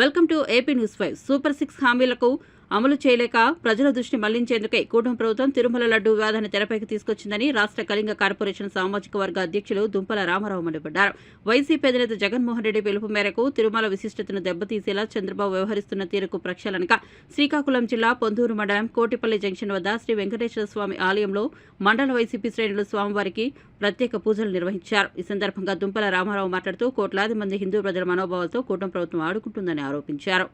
Welcome to AP news five. Super six హామీలకు అమలు చేయలేక ప్రజల దృష్టి మళ్ళించేందుకే కూటమి ప్రభుత్వం తిరుమల లడ్డు వివాదాన్ని తెరపైకి తీసుకొచ్చిందని రాష్ట్ర కళింగ కార్పొరేషన్ సామాజిక వర్గ అధ్యక్షులు దుంపల రామారావు మండిపడ్డారు. వైసీపీ అధినేత జగన్మోహన్ రెడ్డి పిలుపు మేరకు తిరుమల విశిష్టతను దెబ్బతీసేలా చంద్రబాబు వ్యవహరిస్తున్న తీరుకు ప్రక్షాళనగా శ్రీకాకుళం జిల్లా పొందూరు మండలం కోటిపల్లి జంక్షన్ వద్ద శ్రీ వెంకటేశ్వర స్వామి ఆలయంలో మండల వైసీపీ శ్రేణులు స్వామివారికి ప్రత్యేక పూజలు నిర్వహించారు. ఈ సందర్భంగా దుంపల రామారావు మాట్లాడుతూ కోట్లాది మంది హిందూ ప్రజల మనోభావాలతో కూటమి ప్రభుత్వం ఆడుకుంటుందని ఆరోపించారు.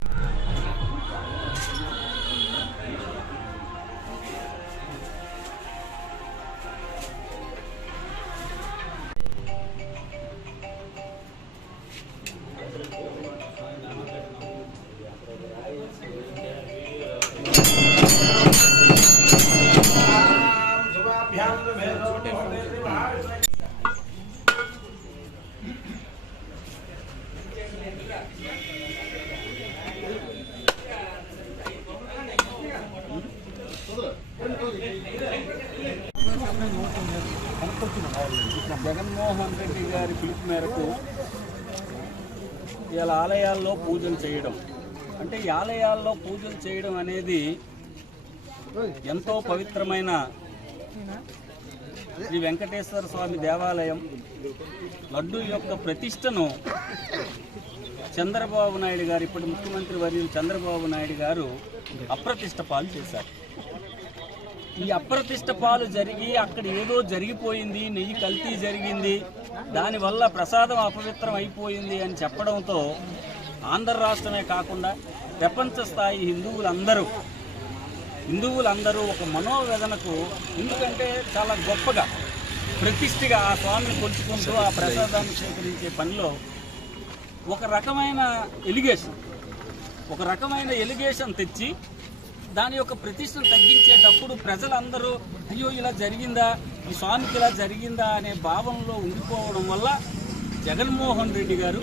జగన్మోహన్ రెడ్డి గారి పిలుపు మేరకు ఇలా ఆలయాల్లో పూజలు చేయడం. అంటే ఈ ఆలయాల్లో పూజలు చేయడం అనేది ఎంతో పవిత్రమైన శ్రీ వెంకటేశ్వర స్వామి దేవాలయం లడ్డు యొక్క ప్రతిష్టను చంద్రబాబు నాయుడు గారు ఇప్పటి ముఖ్యమంత్రి వర్యులు చంద్రబాబు నాయుడు గారు అప్రతిష్ట పాలు చేశారు. ఈ అప్రతిష్ట పాలు జరిగి అక్కడ ఏదో జరిగిపోయింది నెయ్యి కల్తీ జరిగింది దానివల్ల ప్రసాదం అపవిత్రం అయిపోయింది అని చెప్పడంతో ఆంధ్ర రాష్ట్రమే కాకుండా ప్రపంచ స్థాయి హిందువులందరూ హిందువులందరూ ఒక మనోవేదనకు ఎందుకంటే చాలా గొప్పగా ప్రతిష్ఠగా ఆ స్వామిని కొలుచుకుంటూ ఆ ప్రసాదాన్ని స్వీకరించే పనిలో ఒక రకమైన ఎలిగేషన్ ఒక రకమైన ఎలిగేషన్ తెచ్చి దాని యొక్క ప్రతిష్టను తగ్గించేటప్పుడు ప్రజలందరూ అయ్యో ఇలా జరిగిందా ఈ స్వామికి ఇలా జరిగిందా అనే భావంలో ఉండిపోవడం వల్ల జగన్మోహన్ రెడ్డి గారు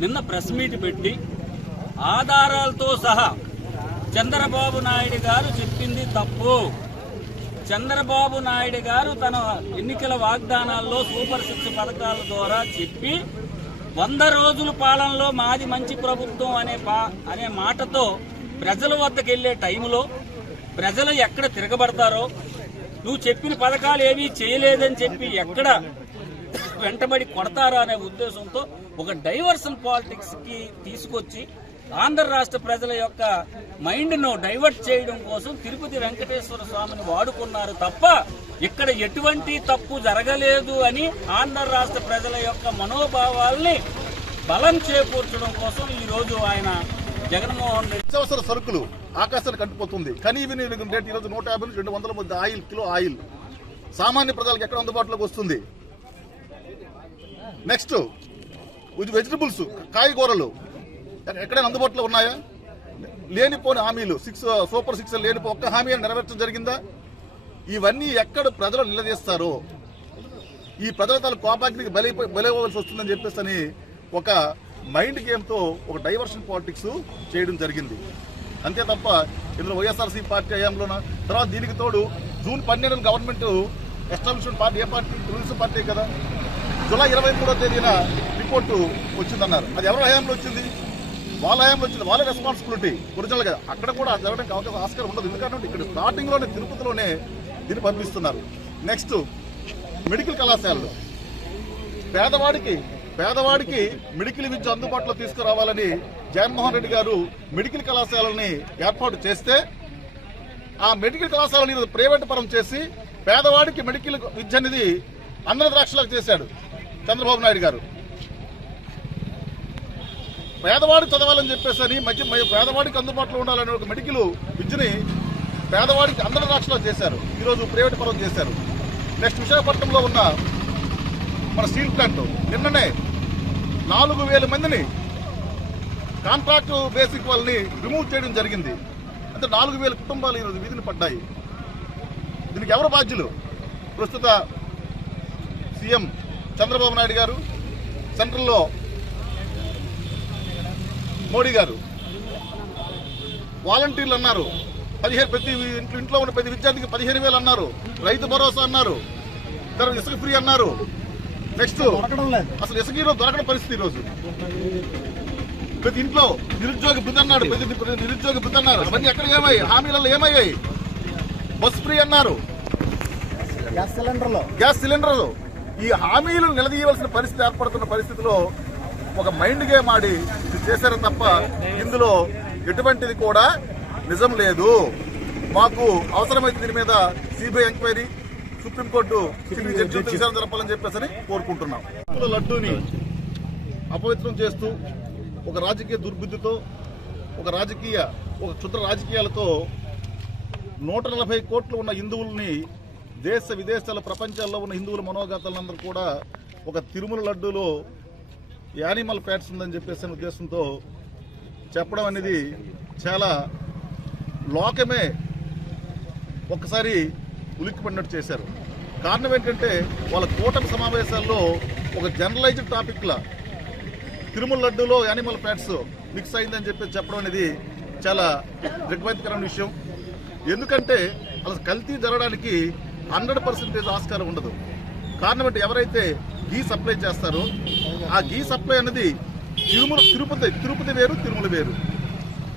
నిన్న ప్రెస్ మీట్ పెట్టి ఆధారాలతో సహా చంద్రబాబు నాయుడు గారు చెప్పింది తప్పు. చంద్రబాబు నాయుడు గారు తన ఎన్నికల వాగ్దానాల్లో సూపర్ సిక్స్ పథకాల ద్వారా చెప్పి వంద రోజుల పాలనలో మాది మంచి ప్రభుత్వం అనే పా అనే మాటతో ప్రజల వద్దకు వెళ్ళే టైంలో ప్రజలు ఎక్కడ తిరగబడతారో నువ్వు చెప్పిన పథకాలు ఏమీ చేయలేదని చెప్పి ఎక్కడ వెంటబడి కొడతారా అనే ఉద్దేశంతో ఒక డైవర్షన్ పాలిటిక్స్కి తీసుకొచ్చి ఆంధ్ర రాష్ట్ర ప్రజల యొక్క మైండ్ను డైవర్ట్ చేయడం కోసం తిరుపతి వెంకటేశ్వర స్వామిని వాడుకున్నారు తప్ప ఇక్కడ ఎటువంటి తప్పు జరగలేదు అని ఆంధ్ర రాష్ట్ర ప్రజల యొక్క మనోభావాల్ని బలం చేకూర్చడం కోసం ఈ రోజు ఆయన జగన్మోహన్ రెడ్డి నిత్యావసర సరుకులు ఆకాశాన్ని కంటిపోతుంది కానీ ఇవి రేట్ ఈరోజు నూట యాభై నుంచి రెండు వందల మంది ఆయిల్ కిలో ఆయిల్. సామాన్య ప్రజలకు ఎక్కడ అందుబాటులోకి వస్తుంది? నెక్స్ట్ వెజిటబుల్స్ కాయగూరలు. ఎక్కడైనా అందుబాటులో ఉన్నాయా? లేనిపోని హామీలు సిక్స్ సూపర్ సిక్స్ లేనిపో ఒక్క హామీ నెరవేర్చడం జరిగిందా? ఇవన్నీ ఎక్కడ ప్రజలు నిలదీస్తారో ఈ ప్రజల తన కోపాగ్నికి బలైపో బలైపోవలసి వస్తుందని చెప్పేసి అని ఒక మైండ్ గేమ్తో ఒక డైవర్షన్ పాలిటిక్స్ చేయడం జరిగింది. అంతే తప్ప ఇందులో వైఎస్ఆర్సీ పార్టీ హయాంలోన తర్వాత దీనికి తోడు జూన్ పన్నెండున గవర్నమెంట్ ఎస్టాబ్లిష్మెంట్ పార్టీ ఏ పార్టీ తెలుగుదేశం పార్టీ కదా. జూలై ఇరవై మూడో తేదీన రిపోర్టు వచ్చిందన్నారు. అది ఎవరి హయాంలో వచ్చింది? వాళ్ళ హయాంలో వచ్చింది వాళ్ళ రెస్పాన్సిబిలిటీ ఒరిజినల్గా. అక్కడ కూడా జరగడానికి అవకాశం ఆస్కారం ఉండదు. ఎందుకంటే ఇక్కడ స్టార్టింగ్లోనే తిరుపతిలోనే దీన్ని పంపిస్తున్నారు. నెక్స్ట్ మెడికల్ కళాశాలలు. పేదవాడికి పేదవాడికి మెడికల్ విద్య అందుబాటులో తీసుకురావాలని జగన్మోహన్ రెడ్డి గారు మెడికల్ కళాశాలని ఏర్పాటు చేస్తే ఆ మెడికల్ కళాశాలని ప్రైవేట్ పరం చేసి పేదవాడికి మెడికల్ విద్య అనేది అన్న ద్రాక్షలకు చేశాడు. చంద్రబాబు నాయుడు గారు. పేదవాడు చదవాలని చెప్పేసి అని మధ్య పేదవాడికి అందుబాటులో ఉండాలనే ఒక మెడికల్ విద్యని పేదవాడికి అందరి రాష్ట్రాలు చేశారు. ఈరోజు ప్రైవేట్ పరం చేశారు. నెక్స్ట్ విశాఖపట్నంలో ఉన్న మన స్టీల్ ప్లాంట్ నిన్ననే నాలుగు వేల మందిని కాంట్రాక్ట్ బేసిక్ వాళ్ళని రిమూవ్ చేయడం జరిగింది. అంటే నాలుగు వేల కుటుంబాలు ఈరోజు వీధిని పడ్డాయి. దీనికి ఎవరు బాధ్యులు? ప్రస్తుత సీఎం చంద్రబాబు నాయుడు గారు సెంట్రల్లో మోడీ గారు. వాలంటీర్లు అన్నారు. పదిహేను ప్రతి ఇంట్లో ఇంట్లో ఉన్న ప్రతి విద్యార్థికి పదిహేను వేలు అన్నారు. రైతు భరోసా అన్నారు. తర్వాత ఇసుక ఫ్రీ అన్నారు. నెక్స్ట్ అసలు ఇసుక ఈరోజు దొరకడం పరిస్థితి ఈరోజు. ప్రతి ఇంట్లో నిరుద్యోగ బృతి అన్నాడు. ప్రతి నిరుద్యోగ బృతి అన్నారు. అవన్నీ ఎక్కడ ఏమయ్యాయి? హామీలలో ఏమయ్యాయి? బస్ ఫ్రీ అన్నారు. గ్యాస్ సిలిండర్లో. గ్యాస్ సిలిండర్లు. ఈ హామీలు నిలదీయవలసిన పరిస్థితి ఏర్పడుతున్న పరిస్థితిలో ఒక మైండ్ గేమ్ ఆడి చేశారు తప్ప ఇందులో ఎటువంటిది కూడా నిజం లేదు. మాకు అవసరమైతే దీని మీద సిబిఐ ఎంక్వైరీ సుప్రీంకోర్టు జడ్జి విచారణ జరపాలని చెప్పేసి కోరుకుంటున్నాం. లడ్డూని అపవిత్రం చేస్తూ ఒక రాజకీయ దుర్బుద్ధితో ఒక రాజకీయ ఒక క్షుద్ర రాజకీయాలతో నూట నలభై కోట్లు ఉన్న హిందువుల్ని దేశ విదేశాల ప్రపంచాల్లో ఉన్న హిందువుల మనోగతాలందరూ కూడా ఒక తిరుమల లడ్డూలో యానిమల్ ఫ్యాట్స్ ఉందని చెప్పేసి ఉద్దేశంతో చెప్పడం అనేది చాలా లోకమే ఒక్కసారి ఉలిక్కిపడినట్టు చేశారు. కారణం ఏంటంటే వాళ్ళ కూటమి సమావేశాల్లో ఒక జనరలైజ్డ్ టాపిక్లా తిరుమల లడ్డూలో యానిమల్ ఫ్యాట్స్ మిక్స్ అయిందని చెప్పి చెప్పడం అనేది చాలా దిగ్భ్రాంతికరమైన విషయం. ఎందుకంటే అసలు కల్తీ జరగడానికి హండ్రెడ్ పర్సెంటేజ్ ఆస్కారం ఉండదు. కారణం అంటే ఎవరైతే గీ సప్లై చేస్తారో ఆ గీ సప్లై అనేది తిరుమల తిరుపతి తిరుపతి వేరు తిరుమల వేరు.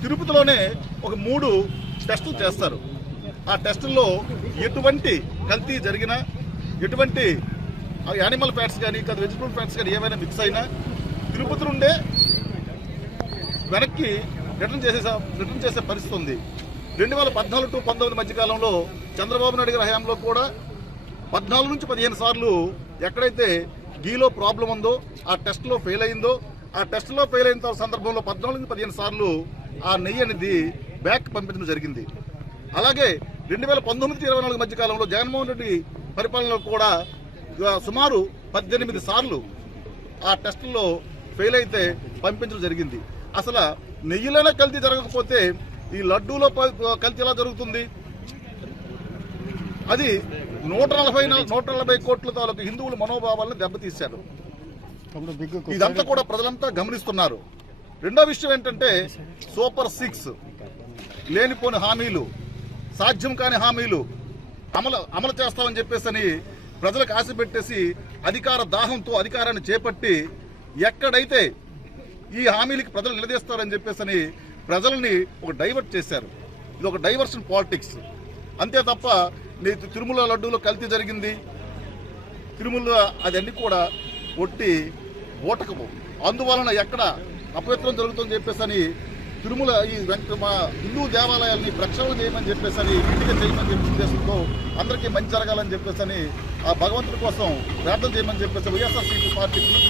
తిరుపతిలోనే ఒక మూడు టెస్టులు చేస్తారు. ఆ టెస్టుల్లో ఎటువంటి కల్తీ జరిగినా ఎటువంటి యానిమల్ ఫ్యాట్స్ కానీ కాదు వెజిటబుల్ ఫ్యాట్స్ కానీ ఏమైనా మిక్స్ అయినా తిరుపతి నుండే వెనక్కి రిటర్న్ చేసే రిటర్న్ చేసే పరిస్థితి ఉంది. రెండు వేల పద్నాలుగు టు పంతొమ్మిది మధ్యకాలంలో చంద్రబాబు నాయుడు గారి హయాంలో కూడా పద్నాలుగు నుంచి పదిహేను సార్లు ఎక్కడైతే గీలో ప్రాబ్లం ఉందో ఆ టెస్ట్లో ఫెయిల్ అయిందో ఆ టెస్ట్లో ఫెయిల్ అయిన సందర్భంలో పద్నాలుగు నుంచి పదిహేను సార్లు ఆ నెయ్యి అనేది బ్యాక్ పంపించడం జరిగింది. అలాగే రెండు వేల పంతొమ్మిది ఇరవై నాలుగు మధ్య కాలంలో జగన్మోహన్ రెడ్డి పరిపాలనలో కూడా సుమారు పద్దెనిమిది సార్లు ఆ టెస్టుల్లో ఫెయిల్ అయితే పంపించడం జరిగింది. అసలు నెయ్యిలోనే కల్తీ జరగకపోతే ఈ లడ్డూలో కల్తీ ఎలా జరుగుతుంది? అది నూట నలభై నూట నలభై కోట్ల తాలూకు హిందువుల మనోభావాలను దెబ్బతీశారు. ఇదంతా కూడా ప్రజలంతా గమనిస్తున్నారు. రెండో విషయం ఏంటంటే సూపర్ సిక్స్ లేనిపోని హామీలు సాధ్యం కాని హామీలు అమలు అమలు చేస్తామని చెప్పేసి ప్రజలకు ఆశ పెట్టేసి అధికార దాహంతో అధికారాన్ని చేపట్టి ఎక్కడైతే ఈ హామీలకి ప్రజలు నిలదీస్తారని చెప్పేసి ప్రజల్ని ఒక డైవర్ట్ చేశారు. ఇది ఒక డైవర్షన్ పాలిటిక్స్. అంతే తప్ప నీకు తిరుమల లడ్డూలో కల్తీ జరిగింది. తిరుమల అదన్నీ కూడా ఒట్టి ఓటకము. అందువలన ఎక్కడ అపవిత్రం జరుగుతుందని చెప్పేసి అని తిరుమల ఈ వెంకట మా హిందూ దేవాలయాల్ని ప్రక్షాళన చేయమని చెప్పేసి అని ఇంటికి చేయమని చెప్పి ఉద్దేశంతో అందరికీ మంచి జరగాలని చెప్పేసి అని ఆ భగవంతుడి కోసం ప్రార్థన చేయమని చెప్పేసి వైఎస్ఆర్సీపీ పార్టీ పిలుపు